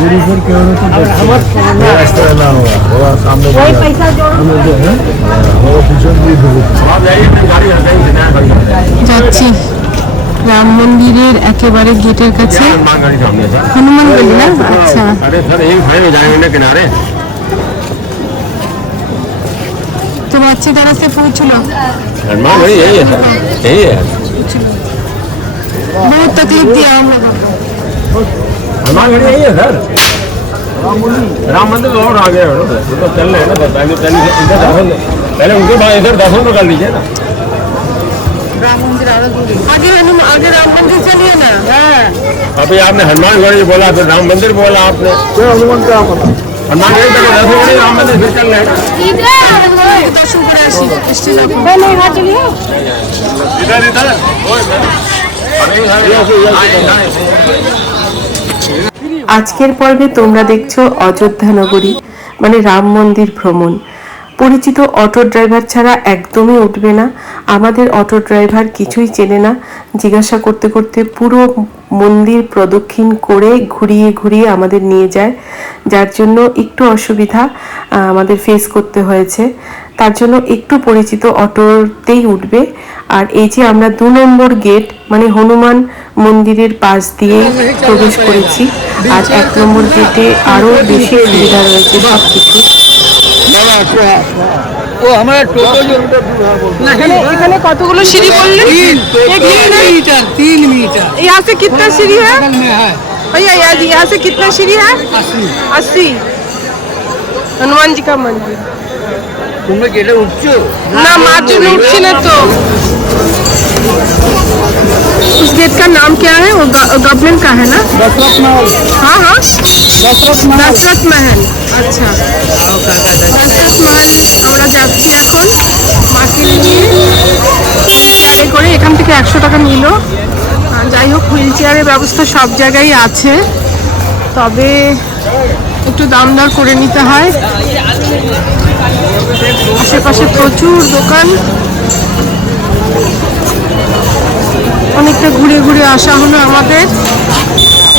दूरी पर क्या ना होगा थोड़ा सामने वही पैसा जो है वो पीछे भी যাচ্ছি রাম মন্দিরের একেবারে গেটের কাছে। হনুমান গলি না? আচ্ছা, तो अच्छी तरह से पूछ लो। बहुत तकलीफ दिया हम लोगों को। हनुमान गढ़ी यही है सर। राम मंदिर और आगे है तो चल रहे हैं ना, पहले उनके बाद इधर दर्शन तो कर लीजिए ना। राम मंदिर आगे राम मंदिर चलिए ना। अभी आपने हनुमान गढ़ी बोला तो राम मंदिर बोला आपने, हनुमान का हनुमान गढ़ी तक दर्शन करिए, राम मंदिर फिर चल रहे हैं। दर्शन করে আসি। इधर इधर আজকের পর্বে তোমরা দেখছো অযোধ্যা নগরী মানে রাম মন্দির ভ্রমণ। পরিচিত অটো ড্রাইভার ছাড়া একদমই উঠবে না। আমাদের অটো ড্রাইভার কিছুই চেনে না, জিজ্ঞাসা করতে করতে পুরো মন্দির প্রদক্ষিণ করে ঘুরিয়ে ঘুরিয়ে আমাদের নিয়ে যায়, যার জন্য একটু অসুবিধা আমাদের ফেস করতে হয়েছে। তার জন্য একটু পরিচিত অটোতেই উঠবে। আর এই যে আমরা 2 নম্বর গেট মানে হনুমান মন্দিরের পাশ দিয়ে প্রবেশ করেছি, আর 1 নম্বর গেটে আরো বেশি সুবিধা রয়েছে সব কিছু। এখানে কতগুলো সিঁড়ি বললেন? 3 मीटर। यहाँ से कितना सीढ़ी है भैया? यहाँ से कितना सीढ़ी है? 80। हनुमान जी का मंदिर তোমরা গেটে উঠছো ना मार्जिन उठছি ना तो। उस गेट का नाम क्या है? वो गवर्नमेंट का है ना? दशरथ महल। हाँ हाँ, दशरथ महल। दशरथ महल। अच्छा, दशरथ महल আমরা যাচ্ছি এখন মাকে নিয়ে গাড়ি করে। এখান থেকে 100 টাকা নিল। যাই হোক, হুইল চেয়ারের ব্যবস্থা সব জায়গায় আছে, তবে একটু দাম দর করে নিতে হয়। আশেপাশে প্রচুর দোকান, অনেকটা ঘুরে ঘুরে আসা হলো আমাদের।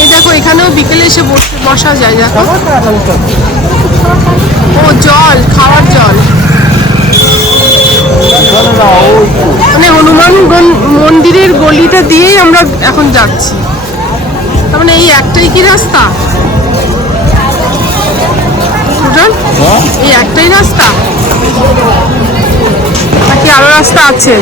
এই দেখো, এখানেও বিকেলে এসে বসা যায়। দেখো, ও জল, খাওয়ার জল। মানে হনুমান মন্দিরের গলিটা দিয়েই আমরা এখন যাচ্ছি। তার মানে এই একটাই কি রাস্তা? এই একটাই রাস্তা নাকি আরো রাস্তা আছে?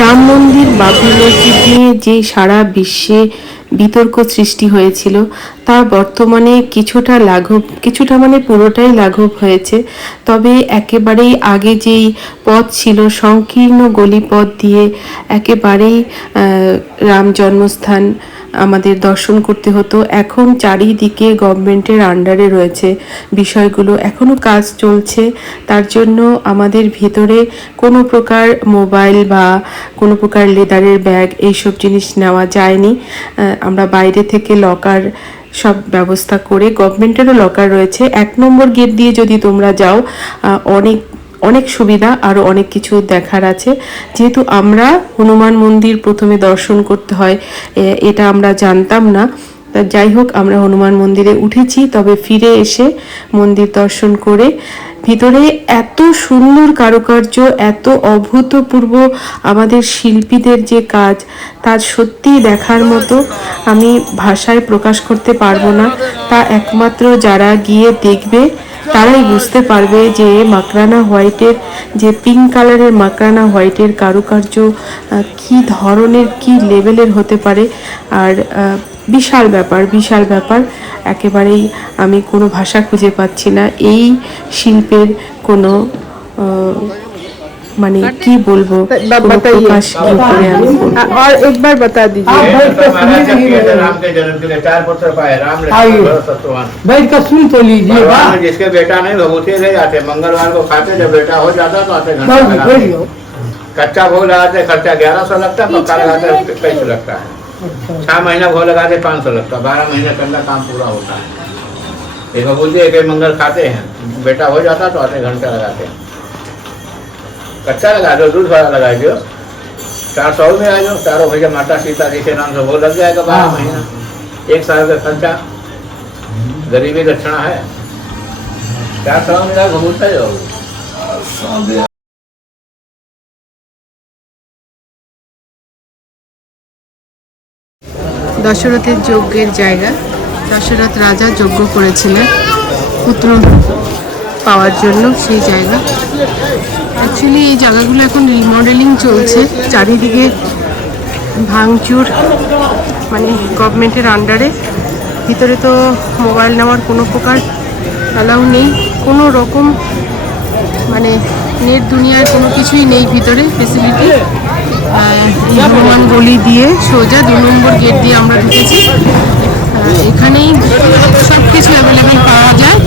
রাম মন্দির বাবরি মসজিদ নিয়ে যে সারা বিশ্বে বিতর্ক সৃষ্টি হয়েছিল, তা বর্তমানে কিছুটা মানে পুরোটাই লাঘব হয়েছে। তবে একেবারেই আগে যেই পথ ছিল সংকীর্ণ গলিপথ দিয়ে একেবারেই রাম জন্মস্থান আমাদের দর্শন করতে হতো, এখন চারিদিকে গভর্নমেন্টের আন্ডারে রয়েছে বিষয়গুলো, এখনো কাজ চলছে। তার জন্য আমাদের ভেতরে কোনো প্রকার মোবাইল বা কোনো প্রকার লেদারের ব্যাগ এইসব জিনিস নেওয়া যায়নি। আমরা বাইরে থেকে লকার সব ব্যবস্থা করে, গভর্নমেন্টেরও লকার রয়েছে। 1 নম্বর গেট দিয়ে যদি তোমরা যাও অনেক সুবিধা, আরও অনেক কিছু দেখার আছে। যেহেতু আমরা হনুমান মন্দির প্রথমে দর্শন করতে হয়, এটা আমরা জানতাম না। যাই হোক, আমরা হনুমান মন্দিরে উঠেছি, তবে ফিরে এসে মন্দির দর্শন করে ভিতরে এত সুন্দর কারুকার্য, এত অভূতপূর্ব আমাদের শিল্পীদের যে কাজ, তা সত্যিই দেখার মতো। আমি ভাষায় প্রকাশ করতে পারবো না, তা একমাত্র যারা গিয়ে দেখবে তারাই বুঝতে পারবে যে মাকরানা হোয়াইটের, যে পিঙ্ক কালারের মাকরানা হোয়াইটের কারুকার্য কি ধরনের, কি লেভেলের হতে পারে। আর বিশাল ব্যাপার। একেবারেই আমি কোনো ভাষা খুঁজে পাচ্ছি না এই শিল্পের কোনো মানে কি বলবো, প্রকাশ কি করে আমি বলবো। और एक बार बता दीजिए। राम के जन्म के लिए 4 पुत्र पाए, राम बैठ कर सुन तो लीजिए। जिसके बेटा नहीं भभूति ले जाते, मंगलवार को खाते, जब बेटा हो जाता तो आते घंटा कच्चा भोग लगाते, खर्चा 1100 लगता, पक्का लगाते 2300 लगता है। 6 महीना भोग लगाते 500 लगता, 12 महीने के अंदर काम पूरा होता है। ये बबूजी एक मंगल खाते हैं, बेटा हो जाता तो आधे घंटा लगाते हैं। कच्चा लगा दो, दूध वाला लगा दो, 400 में आ जाओ। चारों भैया माता सीता जी के नाम से वो लग जाएगा 12 महीना, 1 साल का खर्चा। गरीबी लक्षण है, 400 में घूमता जाओ। দশরথের যজ্ঞের জায়গা। দশরথ রাজা যজ্ঞ করেছিলেন পুত্র পাওয়ার জন্য, সেই জায়গা। অ্যাকচুয়ালি এই জায়গাগুলো এখন রিমডেলিং চলছে, চারিদিকে ভাঙচুর, মানে গভর্নমেন্টের আন্ডারে। ভিতরে তো মোবাইল নেওয়ার কোনো প্রকার অ্যালাউ নেই, কোনো রকম মানে নেট দুনিয়ার কোনো কিছুই নেই ভিতরে ফেসিলিটি। হনুমান গলি দিয়ে সোজা 2 নম্বর গেট দিয়ে আমরা ঢুকেছি। এখানেই সব কিছু অ্যাভেলেবেল পাওয়া যায়।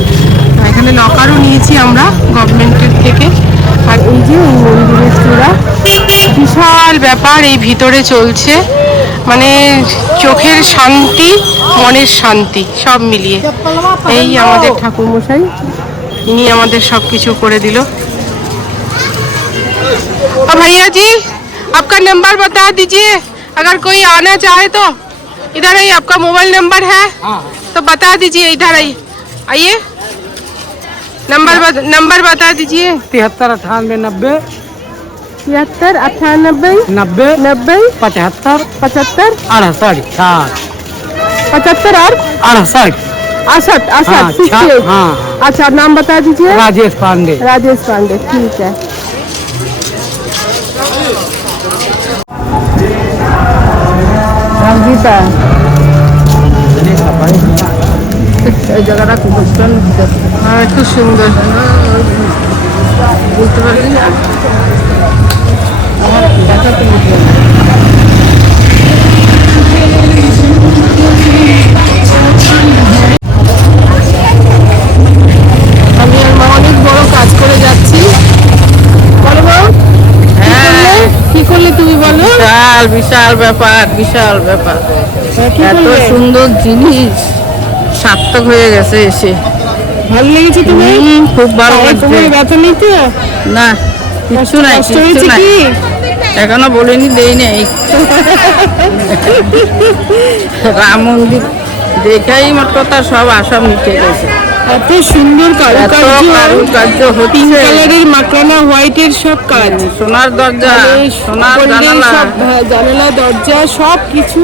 এখানে লকারও নিয়েছি আমরা গভর্নমেন্টের থেকে। আর এই যে এই মন্দিরের চূড়া, বিশাল ব্যাপার এই ভিতরে চলছে, মানে চোখের শান্তি, মনের শান্তি সব মিলিয়ে। এই আমাদের ঠাকুরমশাই, ইনি আমাদের সব কিছু করে দিল। भैया जी आपका नंबर बता दीजिए, अगर कोई आना चाहे तो। इधर आइए, आपका मोबाइल नंबर है तो बता दीजिए। इधर आइए, आइए नंबर बता दीजिए। 73 98 90 73 98 90 90 75 75 68 75 और 68 68 हाँ, 68। हाँ। अच्छा, नाम बता दीजिए। राजेश पांडे। राजेश पांडे, ठीक है। संगीता এই জায়গাটা খুব সুন্দর। হ্যাঁ, খুব সুন্দর, বুঝতে পারছি না। আমি আর মা অনেক বড় কাজ করে যাচ্ছি। বলো বউ, কি করলে তুমি বলো? বিশাল বিশাল ব্যাপার, বিশাল ব্যাপার। কি এত করলে? সুন্দর জিনিস সার্থক হয়ে গেছে এসে। ভালো লেগেছে তুমি? খুব ভালো লাগছে। তোমার ব্যথা নেই তো? না, কিচ্ছু নাই, কষ্ট কিচ্ছু হয়েছে নাই। কি? এখনো বলিনি, দেই নেই। রাম মন্দির দেখাই মোট কথা সব আশা মিটে গেছে। এত সুন্দর এত কারুকার্য, কারুকার্য পিঙ্ক হচ্ছে। কালারের মাকড়ানা হোয়াইটের সব কাজ, সোনার দরজা, সোনার গোল্ডেন জানালা, সব জানালা দরজা সব কিছু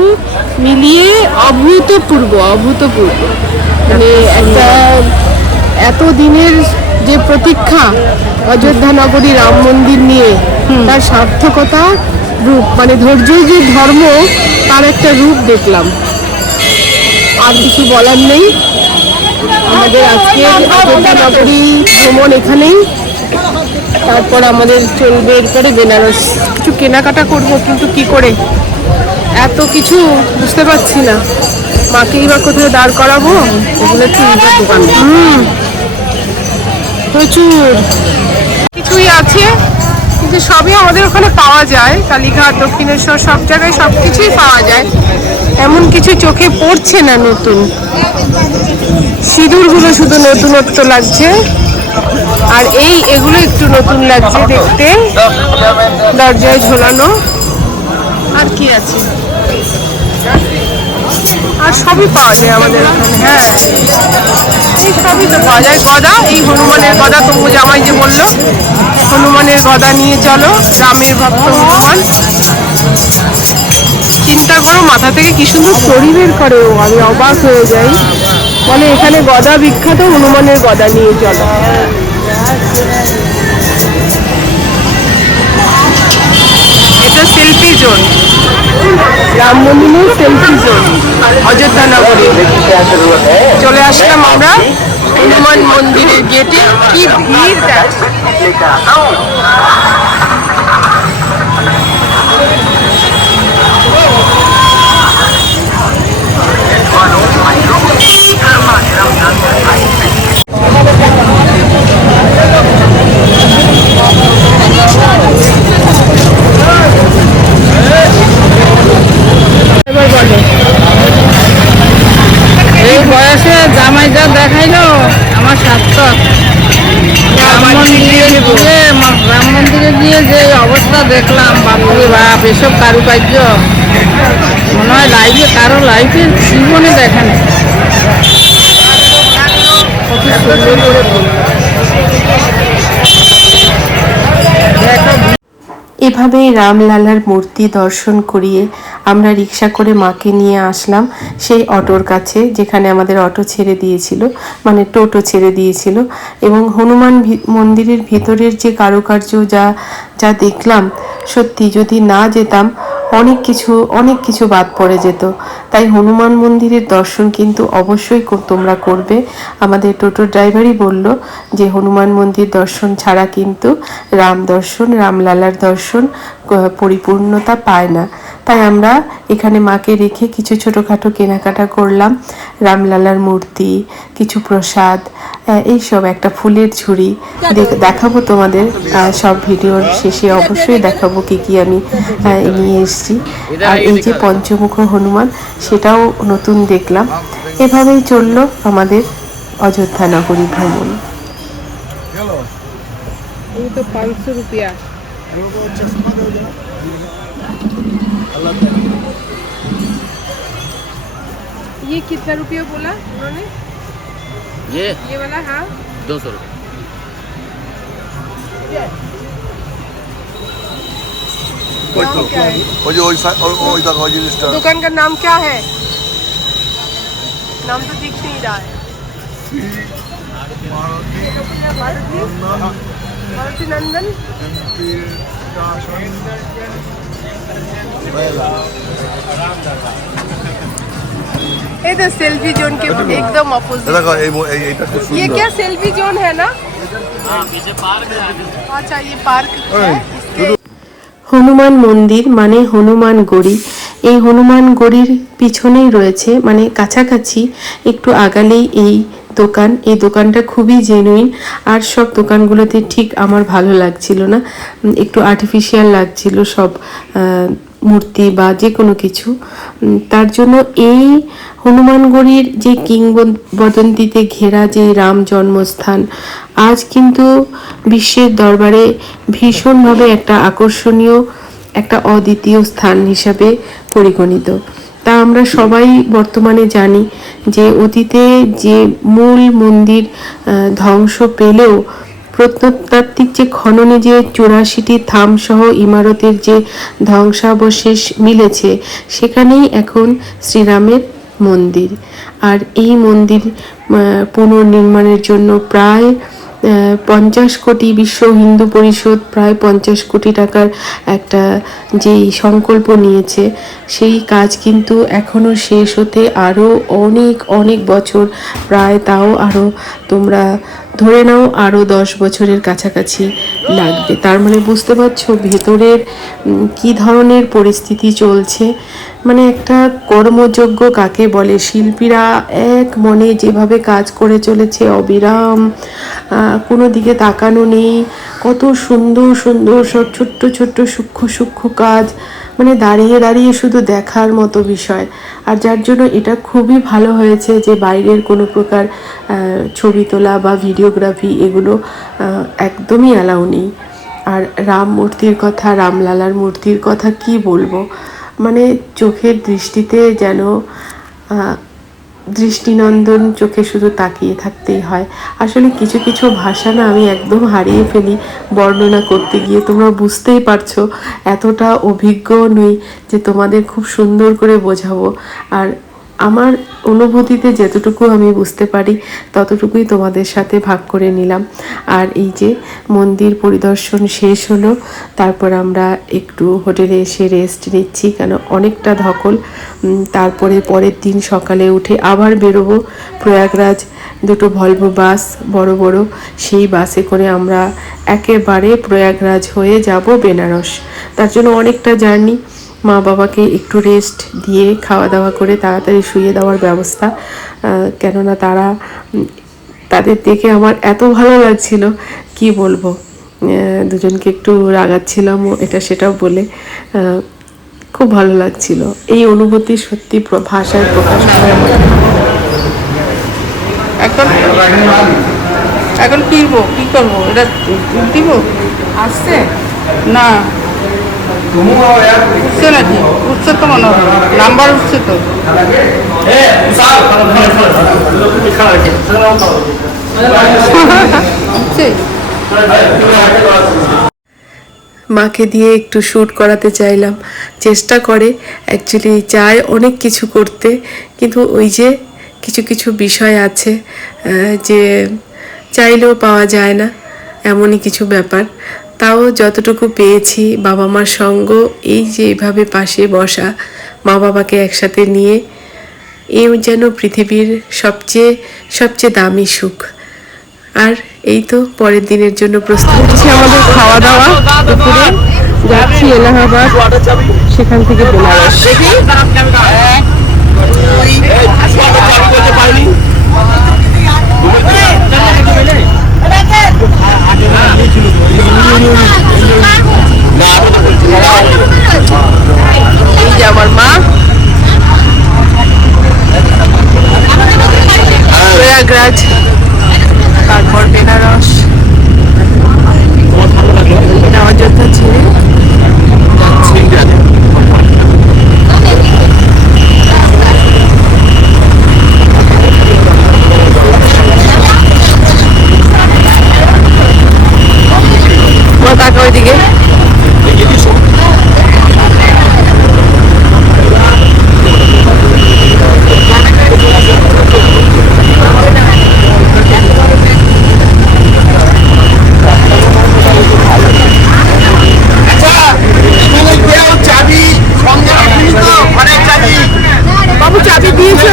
মিলিয়ে অভূতপূর্ব, অভূতপূর্ব। মানে একটা এত দিনের যে প্রতীক্ষা অযোধ্যা নগরী রাম মন্দির নিয়ে, তার সার্থকতা রূপ, মানে ধৈর্য যে ধর্ম, তার একটা রূপ দেখলাম। আর কিছু বলার নেই। আমাদের আজকে অযোধ্যা নগরী ভ্রমণ এখানেই। তারপর আমাদের চলবে এরপরে বেনারস। কিছু কেনাকাটা করব, কিন্তু কি করে, এত কিছু বুঝতে পারছি না। মাকেই বা কোথায় দাঁড় করাবো? এগুলো চুড়িদার দোকান, প্রচুর কিছুই আছে, কিন্তু সবই আমাদের ওখানে পাওয়া যায়। কালীঘাট, দক্ষিণেশ্বর, সব জায়গায় সব কিছুই পাওয়া যায়। এমন কিছু চোখে পড়ছে না নতুন। সিঁদুরগুলো শুধু নতুনত্ব লাগছে, আর এগুলো একটু নতুন লাগছে দেখতে, দরজায় ঝোলানো। আর কি আছে? আর সবই পাওয়া যায় আমাদের ওখানে। হ্যাঁ, এই সবই তো পাওয়া যায়। গদা, এই হনুমানের গদা, তবু জামাই যে বললো হনুমানের গদা নিয়ে চলো, রামের ভক্ত হনুমান। চিন্তা করো, মাথা থেকে কি সুন্দর ছড়ি বের করে ও, আমি অবাক হয়ে যাই। বলে এখানে গদা বিখ্যাত, হনুমানের গদা নিয়ে চলো। এটা সেলফি জোন, রাম মন্দিরের সেলফি জোন অযোধ্যা নগরী। চলে আসলাম আমরা হনুমান মন্দিরের গেটে। কি ভিড় দেখ! এই বয়সে জামাই যা যা দেখাইলো আমার সার্থক। রাম মন্দিরে গিয়ে যে অবস্থা দেখলাম, বাপরে বাপ, এসব কারুকার্য মনে হয় লাইফে কারো লাইফে জীবনে দেখেন। এভাবেই রামলালার মূর্তি দর্শন করিয়ে আমরা রিক্সা করে মাকে নিয়ে আসলাম সেই অটোর কাছে, যেখানে আমাদের অটো ছেড়ে দিয়েছিল, মানে টোটো ছেড়ে দিয়েছিল। এবং হনুমান মন্দিরের ভিতরের যে কারুকার্য যা যা দেখলাম, সত্যি যদি না যেতাম অনেক কিছু বাদ পড়ে যেত। তাই হনুমান মন্দিরের দর্শন কিন্তু অবশ্যই তোমরা করবে। আমাদের টোটো ড্রাইভারই বলল যে হনুমান মন্দির দর্শন ছাড়া কিন্তু রাম দর্শন, রামলালার দর্শন পরিপূর্ণতা পায় না। তাই আমরা এখানে মাকে রেখে কিছু ছোটোখাটো কেনাকাটা করলাম, রামলালার মূর্তি, কিছু প্রসাদ, এইসব, একটা ফুলের ঝুড়ি দেখাবো তোমাদের সব ভিডিওর শেষে, অবশ্যই দেখাবো কি কি আমি নিয়ে এসেছি। আর এই যে পঞ্চমুখ হনুমান, সেটাও নতুন দেখলাম। এভাবেই চললো আমাদের অযোধ্যা নগরী ভ্রমণ। ये तो 500 रुपया। ये कितना रुपया बोला उन्होंने? ये वाला, हाँ 200 रुपये। दुकान का नाम क्या है? नाम तो दिख नहीं रहा है। मारुति नंदन। ये तो सेल्फी जोन के एकदम अपोजिट। ये क्या सेल्फी जोन है ना? अच्छा, ये पार्क है इसके। হনুমান মন্দির মানে হনুমান গড়ি। এই হনুমান গড়ির পিছনেই রয়েছে, মানে কাছাকাছি একটু আগালেই এই দোকান। এই দোকানটা খুবই জেনুইন, আর সব দোকানগুলোতে ঠিক আমার ভালো লাগছিল না, একটু আর্টিফিশিয়াল লাগছিল সব মূর্তি বা যে কোনো কিছু। তার জন্য এই হনুমানগড়ির যে কিংবদন্তিতে ঘেরা যে রাম জন্মস্থান, আজ কিন্তু বিশ্বের দরবারে ভীষণভাবে একটা আকর্ষণীয়, একটা অদ্বিতীয় স্থান হিসাবে পরিগণিত। তা আমরা সবাই বর্তমানে জানি যে অতীতে যে মূল মন্দির ধ্বংস পেলেও প্রত্নতাত্ত্বিক যে খননে যে 84টি থামসহ ইমারতের যে ধ্বংসাবশেষ মিলেছে, সেখানেই এখন শ্রীরামের মন্দির। আর এই মন্দির পুনর্নির্মাণের জন্য প্রায় 50 কোটি, বিশ্ব হিন্দু পরিষদ প্রায় 50 কোটি টাকার একটা যেই সংকল্প নিয়েছে, সেই কাজ কিন্তু এখনো শেষ হতে আরও অনেক বছর, প্রায় তাও আরও তোমরা ধরে নাও আরও 10 বছরের কাছাকাছি লাগবে। তার মানে বুঝতে পারছো ভেতরের কি ধরনের পরিস্থিতি চলছে। মানে একটা কর্মযোগ্য কাকে বলে, শিল্পীরা এক মনে যেভাবে কাজ করে চলেছে অবিরাম, কোনো দিকে তাকানো নেই, কত সুন্দর সুন্দর সব ছোট্ট সূক্ষ্ম কাজ, মানে দাঁড়িয়ে শুধু দেখার মতো বিষয়। আর যার জন্য এটা খুবই ভালো হয়েছে যে বাইরের কোনো প্রকার ছবি তোলা বা ভিডিওগ্রাফি এগুলো একদমই অ্যালাউ নেই। আর রাম মূর্তির কথা, রামলালার মূর্তির কথা কি বলবো, মানে চোখের দৃষ্টিতে যেন দৃষ্টিনন্দন, চোখে শুধু তাকিয়ে থাকতেই হয়। আসলে কিছু ভাষা না আমি একদম হারিয়ে ফেলি বর্ণনা করতে গিয়ে, তোমরা বুঝতেই পারছো এতটা অভিজ্ঞ নই যে তোমাদের খুব সুন্দর করে বোঝাবো। আর আমার অনুভূতিতে যতটুকু আমি বুঝতে পারি ততটুকুই তোমাদের সাথে ভাগ করে নিলাম। আর এই যে মন্দির পরিদর্শন শেষ হলো, তারপর আমরা একটু হোটেলে এসে রেস্ট নিচ্ছি, কেন অনেকটা ধকল। তারপরে পরের দিন সকালে উঠে আবার বেরোবো প্রয়াগরাজ। দুটো ভলভো বাস, বড় সেই বাসে করে আমরা একেবারে প্রয়াগরাজ হয়ে যাব বেনারস। তার জন্য অনেকটা জার্নি। মা বাবাকে একটু রেস্ট দিয়ে খাওয়া দাওয়া করে তাড়াতাড়ি শুয়ে দেওয়ার ব্যবস্থা, কেননা তাদের দেখে আমার এত ভালো লাগছিল কি বলবো। দুজনকে একটু রাগাচ্ছিলাম এটা সেটাও বলে, খুব ভালো লাগছিল। এই অনুভূতি সত্যি ভাষায় প্রকাশ করার মতো। এখন এখন পিরবো, কি করবো? এটা দিব আসছে না, উঠছে নাকি? উঠছে তো মনে হয়, নাম্বার উঠছে তো। উঠছে। মাকে দিয়ে একটু শ্যুট করাতে চাইলাম, চেষ্টা করে, অ্যাকচুয়ালি চায় অনেক কিছু করতে, কিন্তু ওই যে কিছু কিছু বিষয় আছে যে চাইলেও পাওয়া যায় না, এমনই কিছু ব্যাপার। তাও যতটুকু পেয়েছি বাবা মার সঙ্গ, এই যে এইভাবে পাশে বসা, মা বাবাকে একসাথে নিয়ে, এই যেন পৃথিবীর সবচেয়ে দামি সুখ। আর এই তো পরের দিনের জন্য প্রস্তুত হচ্ছে আমাদের খাওয়া দাওয়া। দুপুরে যাচ্ছি এলাহাবাদ, সেখান থেকে বেনারস। এই যে আমার মা, প্রয়াগরাজ, তারপর বেনারস, অযোধ্যা ছেড়ে ওইদিকে। বাবু চাবি দিয়েছে,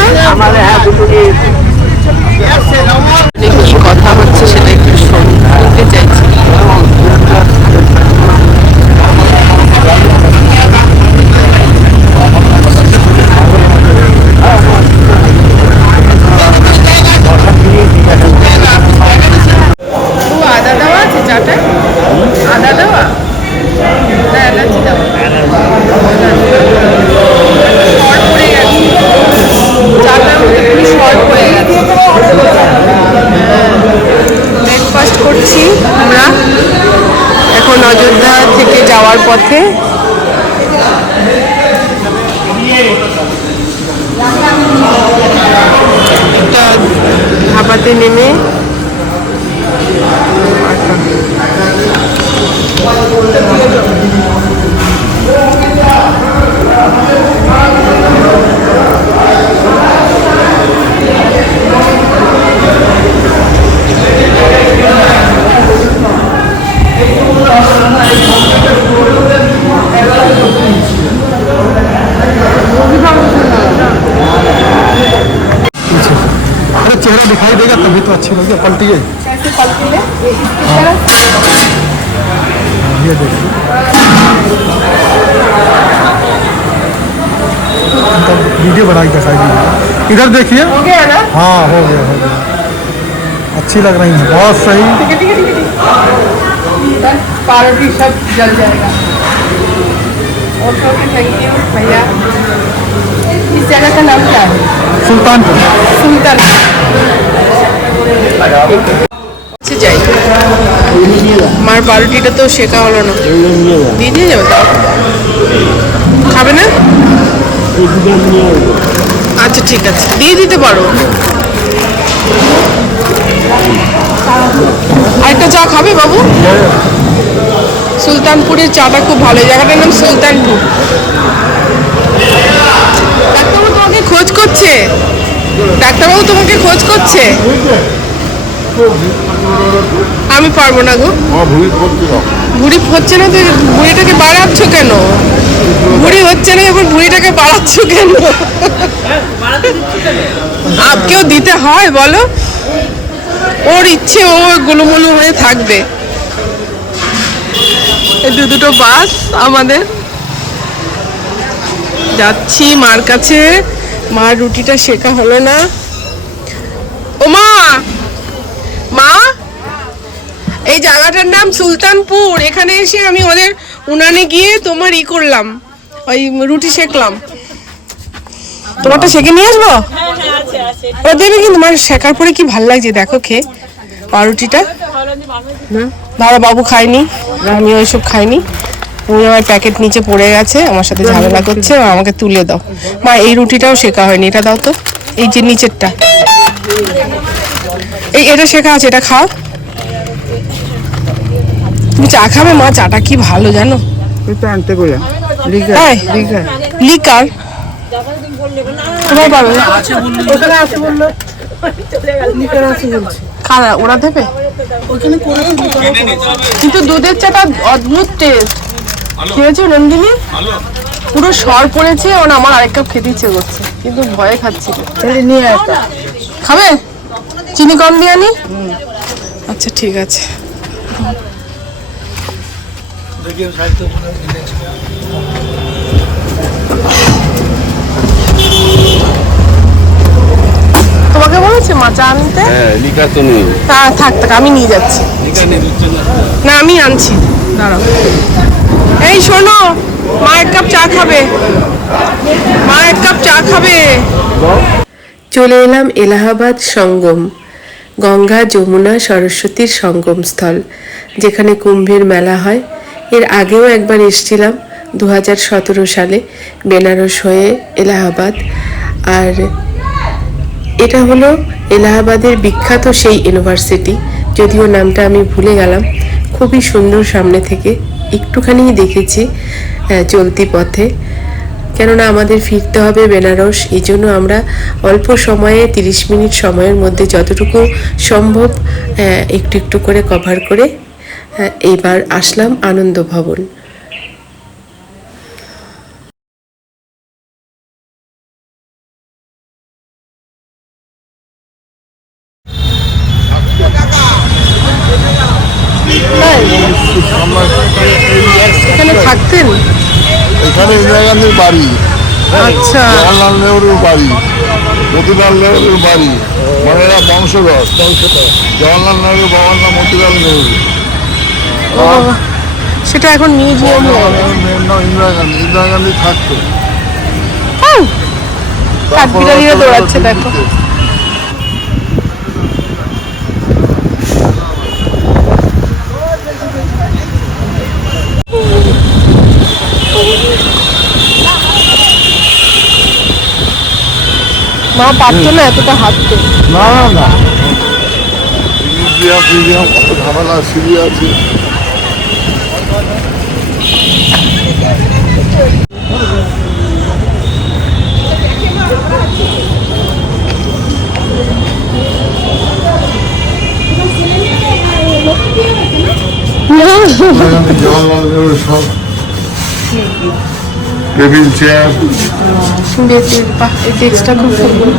কি কথা হচ্ছে সেটা একটু শুনতে চাইছি। আদা দেওয়া আছে চাটা? আদা দেওয়া না এলাচি দেওয়া? শর্ট পড়ে গেছে চাটার মধ্যে, খুবই শর্ট পড়ে গেছে। ব্রেকফাস্ট করছি আমরা এখন অযোধ্যা থেকে যাওয়ার পথে। একটা ধাবাতে নেমে चेहरा दिखाई देगा तभी तो अच्छी लगे। पलटिए, ये देखिए, तो वीडियो बना के दिखाई दीजिए। इधर देखिए, हो गया ना? हाँ हो गया, अच्छी लग रही है, बहुत सही। पारोटी सब जल जाएगा। ओके थैंक यू भैया। इस जगह का नाम क्या है? सुल्तानपुर। सुल्तान। যাই, মার পাউরুটিটা তো শেখা হলো না, দিয়ে দিয়ে যাবে। তাও খাবে না? আচ্ছা ঠিক আছে, দিয়ে দিতে পারো। আরেকটা চা খাবে বাবু? সুলতানপুরের চাটা খুব ভালো, এই জায়গাটার নাম সুলতানপুর। ডাক্তারবাবু তোমাকে খোঁজ করছে, ডাক্তারবাবু তোমাকে খোঁজ করছে। আমি পারবো না গো, ভুঁড়ি হচ্ছে না তো, ভুঁড়িটাকে বাড়াচ্ছ কেন? ভুঁড়ি হচ্ছে না এবার ভুঁড়িটাকে বাড়াচ্ছ কেন? কেউ দিতে হয় বলো? ওর ইচ্ছে, ও গোলুমলু হয়ে থাকবে। দুটো বাস আমাদের, যাচ্ছি মার কাছে। মার রুটিটা শেখা হলো না। ও মা, মা এই জায়গাটার নাম সুলতানপুর, এখানে এসে আমি ওদের উনানে গিয়ে তোমার করলাম, ওই রুটি শেখলাম। তোমারটা শেখে নিয়ে আসবো? ও দেবে কিন্তু মানে শেখার পরে কি ভাল লাগছে দেখো খেয়ে পাউরুটিটা। দাদা বাবু খায়নি, আমি ওইসব খাইনি। ওই আমার প্যাকেট নিচে পড়ে গেছে, আমার সাথে ঝামেলা করছে, আমাকে তুলে দাও। মা এই রুটিটাও শেখা হয়নি, এটা দাও তো, এই যে নিচেরটা, এটা শেখা আছে, এটা খাও। তুমি চা খাবে মা? চাটা কি ভালো জানো, লিকার ওরা দেবে কিন্তু দুধের চাটা অদ্ভুত টেস্ট। খেয়েছো নন্দিনী? পুরো সর পড়েছে, আমার আরেক কাপ খেতে ইচ্ছে করছে কিন্তু ভয়ে খাচ্ছি। খাবে? চিনি কম দিয়ে আনি? আচ্ছা ঠিক আছে। তোমাকে বলেছে মা চা আনতে? লিকার তো নেই। থাক থাক, আমি নিয়ে যাচ্ছি। না আমি আনছি, দাঁড়াও। এই শোনো, মা এক কাপ চা খাবে, মা এক কাপ চা খাবে। চলে এলাম এলাহাবাদ সঙ্গম, গঙ্গা যমুনা সরস্বতীর সঙ্গমস্থল, যেখানে কুম্ভের মেলা হয়। এর আগেও একবার এসেছিলাম 2017 সালে বেনারস হয়ে এলাহাবাদ। আর এটা হলো এলাহাবাদের বিখ্যাত সেই ইউনিভার্সিটি, যদিও নামটা আমি ভুলে গেলাম। খুবই সুন্দর সামনে থেকে, একটুখানি দেখেছি চলতি পথে, কেননা আমাদের ফিরতে হবে বেনারস। এই জন্য আমরা অল্প সময়ে 30 মিনিট সময়ের মধ্যে যতটুকু সম্ভব একটু একটু করে কভার করে এইবার আসলাম আনন্দ ভবন। এখানে থাকতেন? এখানে ইন্দিরা গান্ধীর বাড়ি, আচ্ছা, জওয়াহরলাল নেহরুর বাড়ি, মতিলাল নেহরুর বাড়ি, মানে এরা বংশধর। জওয়াহরলাল নেহরুর বাবার নাম মতিলাল নেহরু। সেটা এখন মিউজিয়াম ইন্দিরা গান্ধী থাকতো। কাঠবিড়ালিরা দৌড়াচ্ছে দেখো। মা পারতো না এতটা হাঁটতে। না না না, মিউজিয়াম কত ঝামেলা, সিঁড়ি আছে। জওয়াহরলাল নেহরু সব টেবিল চেয়ার। বাহ, এই ডেস্কটা খুব সুন্দর।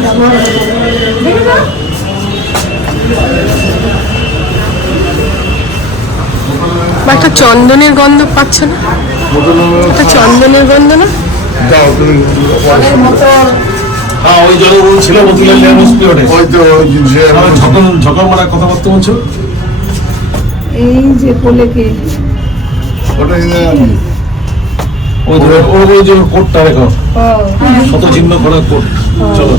একটা চন্দনের গন্ধ পাচ্ছ না? একটা চন্দনের গন্ধ না? যাও তুমি, হ্যাঁ ওই জনগণ ছিল মতিলাল নেহরু স্পিরিটে। ওই তো ঝকর মারা কথাবার্তা বলছো। এই যে কোলেকে ওটা ইন্দিরা গান্ধী। ওই ধরে ওই যে কোটটা রেখো, শত চিহ্ন করা কোট। চলো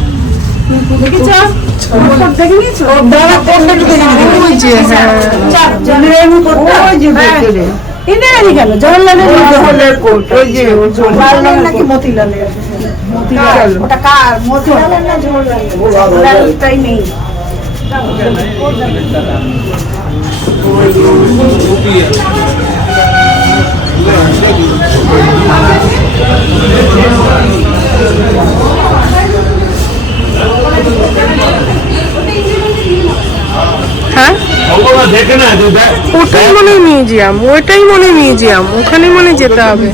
জওয়াহরলালের কোট, ওই যে জওয়াহরলাল নাকি মতিলালের? ওটা কার? মতিলালের না জওয়াহরলালের? ওটাই নেই। হ্যাঁ দেখে না, ওটাই মনে হয় মিউজিয়াম, ওইটাই মনে হয় মিউজিয়াম, ওখানে মনে যেতে হবে।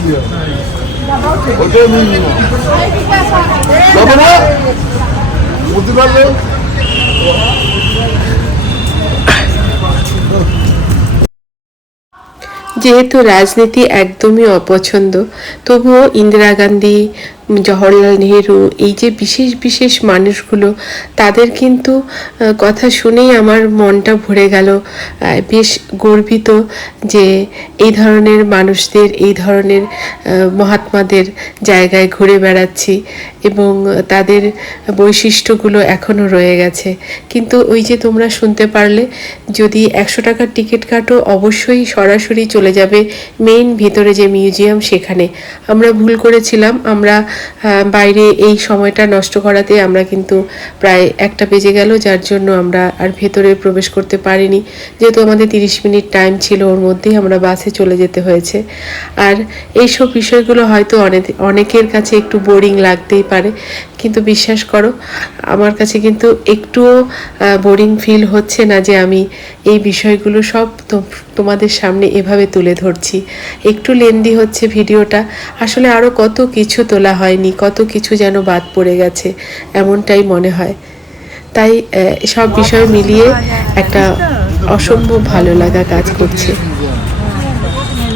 ওটাই মিউজিয়াম। যাবো না মতিলাল নেহরু। যেহেতু রাজনীতি একদমই অপছন্দ, তবুও ইন্দিরা গান্ধী, জওহরলাল নেহেরু, এই যে বিশেষ বিশেষ মানুষগুলো, তাদের কিন্তু কথা শুনেই আমার মনটা ভরে গেল। বেশ গর্বিত যে এই ধরনের মানুষদের, এই ধরনের মহাত্মাদের জায়গায় ঘুরে বেড়াচ্ছি এবং তাদের বৈশিষ্ট্যগুলো এখনও রয়ে গেছে। কিন্তু ওই যে তোমরা শুনতে পারলে, যদি 100 টাকার টিকিট কাটো অবশ্যই সরাসরি চলে যাবে মেইন ভিতরে যে মিউজিয়াম সেখানে। আমরা ভুল করেছিলাম, আমরা বাইরে এই সময়টা নষ্ট করাতে আমরা কিন্তু প্রায় 1টা বেজে গেল, যার জন্য আমরা আর ভেতরে প্রবেশ করতে পারিনি। যেহেতু আমাদের 30 মিনিট টাইম ছিল, ওর মধ্যেই আমরা বাসে চলে যেতে হয়েছে। আর এইসব বিষয়গুলো হয়তো অনেকের কাছে একটু বোরিং লাগতেই পারে, কিন্তু বিশ্বাস করো আমার কাছে কিন্তু একটুও বোরিং ফিল হচ্ছে না যে আমি এই বিষয়গুলো সব তোমাদের সামনে এভাবে তুলে ধরছি। একটু লেন্দি হচ্ছে ভিডিওটা, আসলে আরও কত কিছু তোলা হয়নি, কত কিছু যেন বাদ পড়ে গেছে এমনটাই মনে হয়। তাই সব বিষয় মিলিয়ে একটা অসম্ভব ভালো লাগা কাজ করছে।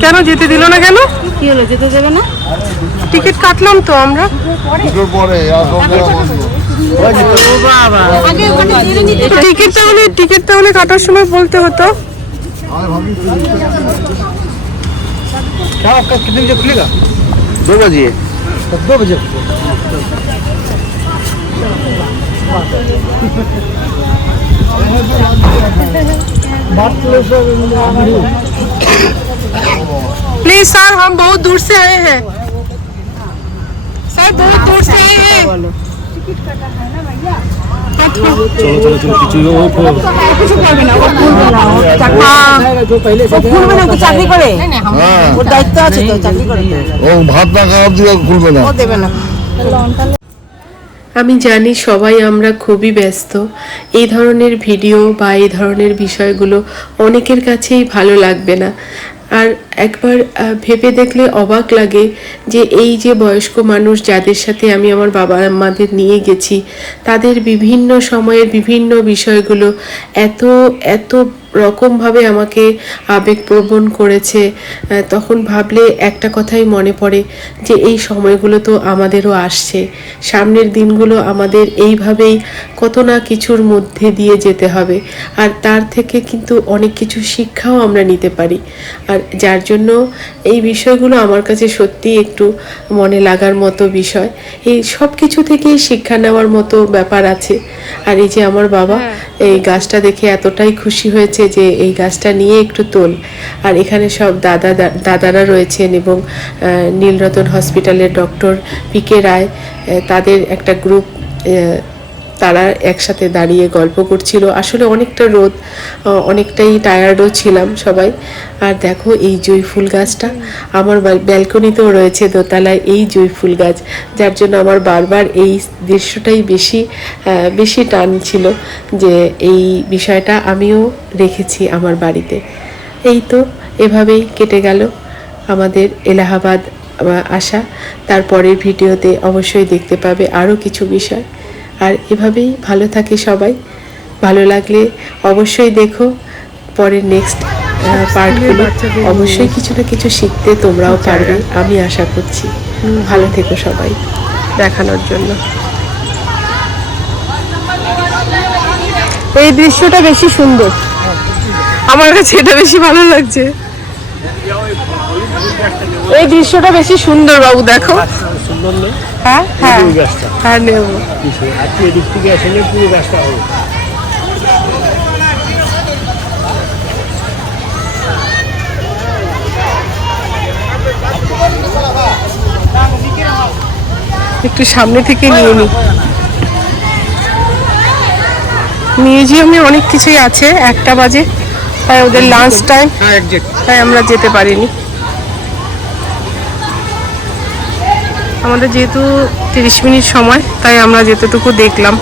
কেন যেতে দিল না? কেন কি হলো, যেতে দেবে না? টিকিট কাটলাম তো আমরা। দুটোর পরে আর সব জায়গা বন্ধ। ও বাবা, টিকিট তাহলে কাটার সময় বলতে হতো। कितने बजे खुलेगा? 2 बजे। 2 बजे। प्लीज सर, हम बहुत दूर से आए हैं सर, बहुत दूर से आए हैं। চলো কিছু কিছু করবে না, जो पहले से খুলবে না, চাকরি করে, হ্যাঁ, ওর দায়িত্ব আছে তো চাকরি করে, ও ভাত না খাওয়ার দিকে খুলবে না। ও দেবে না। আমি জানি সবাই আমরা খুবই ব্যস্ত, এই ধরনের ভিডিও বা এই ধরনের বিষয়গুলো অনেকের কাছেই ভালো লাগবে না। আর একবার ভেবে দেখলে অবাক লাগে যে এই যে বয়স্ক মানুষ যাদের সাথে আমি আমার বাবা মাদের নিয়ে গেছি, তাদের বিভিন্ন সময়ের বিভিন্ন বিষয়গুলো এত এত রকমভাবে আমাকে আবেগপ্রবণ করেছে। তখন ভাবলে একটা কথাই মনে পড়ে যে এই সময়গুলো তো আমাদেরও আসছে, সামনের দিনগুলো আমাদের এইভাবেই কত না কিছুর মধ্যে দিয়ে যেতে হবে, আর তার থেকে কিন্তু অনেক কিছু শিক্ষাও আমরা নিতে পারি। আর যার জন্য এই বিষয়গুলো আমার কাছে সত্যি একটু মনে লাগার মতো বিষয়। এই সব কিছু থেকেই শিক্ষা নেওয়ার মতো ব্যাপার আছে। আর এই যে আমার বাবা এই গাছটা দেখে এতটাই খুশি হয়েছে যে এই গাছটা নিয়ে একটু তোল। আর এখানে সব দাদারা রয়েছেন এবং নীলরতন হসপিটালের ডক্টর পিকে রায়, তাদের একটা গ্রুপ, তারা একসাথে দাঁড়িয়ে গল্প করছিল। আসলে অনেকটা রোদ, অনেকটাই টায়ার্ডও ছিলাম সবাই। আর দেখো এই জুঁই ফুল গাছটা, আমার ব্যালকনিতেও রয়েছে দোতলায় এই জুঁই ফুল গাছ, যার জন্য আমার বারবার এই দৃশ্যটাই বেশি টান ছিল যে এই বিষয়টা আমিও রেখেছি আমার বাড়িতে। এই তো এভাবেই কেটে গেল আমাদের এলাহাবাদ আসা। তারপরের ভিডিওতে অবশ্যই দেখতে পাবে আরও কিছু বিষয়। আর এভাবেই ভালো থাকে সবাই, ভালো লাগলে অবশ্যই দেখো পরের নেক্সট পার্টগুলো। অবশ্যই কিছু না কিছু শিখতে তোমরাও পারবে, আমি আশা করছি। ভালো থেকো সবাই দেখানোর জন্য। এই দৃশ্যটা বেশি সুন্দর, আমার কাছে এটা বেশি ভালো লাগছে। এই দৃশ্যটা বেশি সুন্দর বাবু, দেখো। সুন্দর নেই, হ্যাঁ হ্যাঁ গাছটা হ্যাঁ নেব। আপনি এদিক থেকে আসলে পুরো গাছটা হবে। একটু সামনে থেকে নিয়ে নি। মিউজিয়ামে অনেক কিছুই আছে, 1টা বাজে, তাই ওদের লাঞ্চ টাইম, তাই আমরা যেতে পারিনি। আমাদের যেহেতু 30 মিনিট সময়, তাই আমরা যেতটুকু দেখলাম।